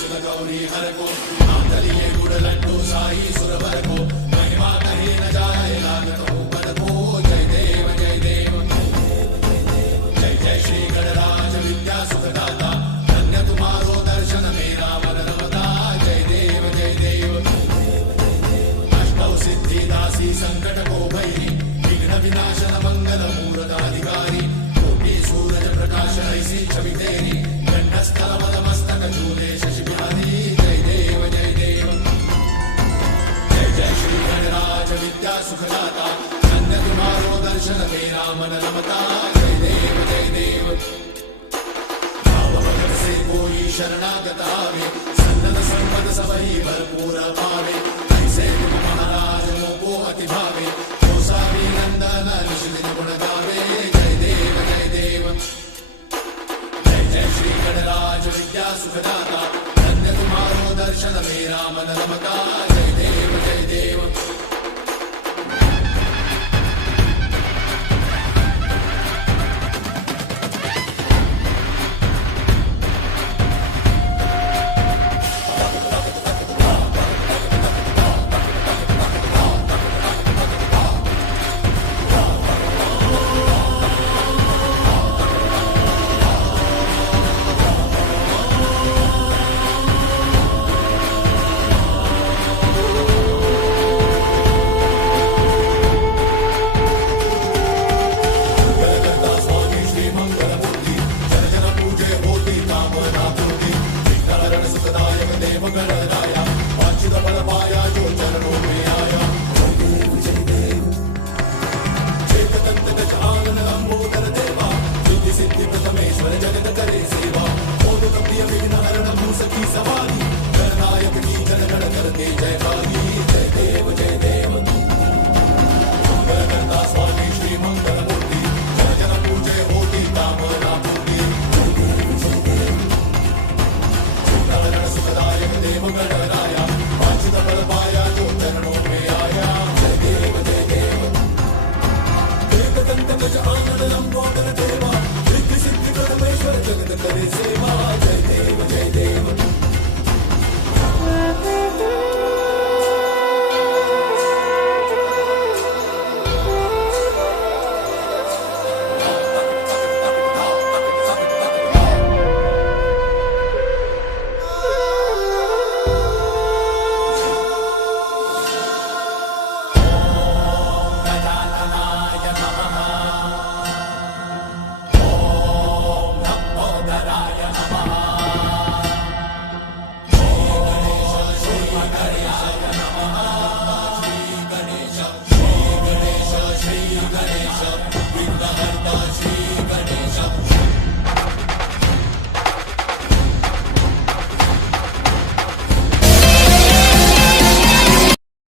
सुर गौरी हर को मातलिए गुड़ लड्डू साई सुरवर को महिमा कहीं न जाए लागत हो पद को जय देव जय देव जय जय श्री गणराज विद्या सुखदाता धन्य तुम्हारो दर्शन मेरा मन रमता जय देव जय देव अष्टौ सिद्धि दासी संकट को भैरी विघ्न विनाशन मंगल मूर्त अधिकारी कोटि सूरज प्रकाश ऐसी छवि तेरी गंडस्थल मदमस्तक झूले शशि बिहारी जय देव जय देव जय जय श्री गणराज विद्या सुखदाता धन्य तुम्हारो दर्शन मेरा मन रमता जय देव जय देव भाव भगत से कोई शरणागत आवे सन्नत संपद सबही भरपूर पावे ऐसे तुम महाराज मोको अति भावे गोसावी नंदन निश्चित गुण गावे जय देव जय देव जय जय श्री गणराज विद्या सुखदाता धन्य तुम्हारो दर्शन मेरा मन रमता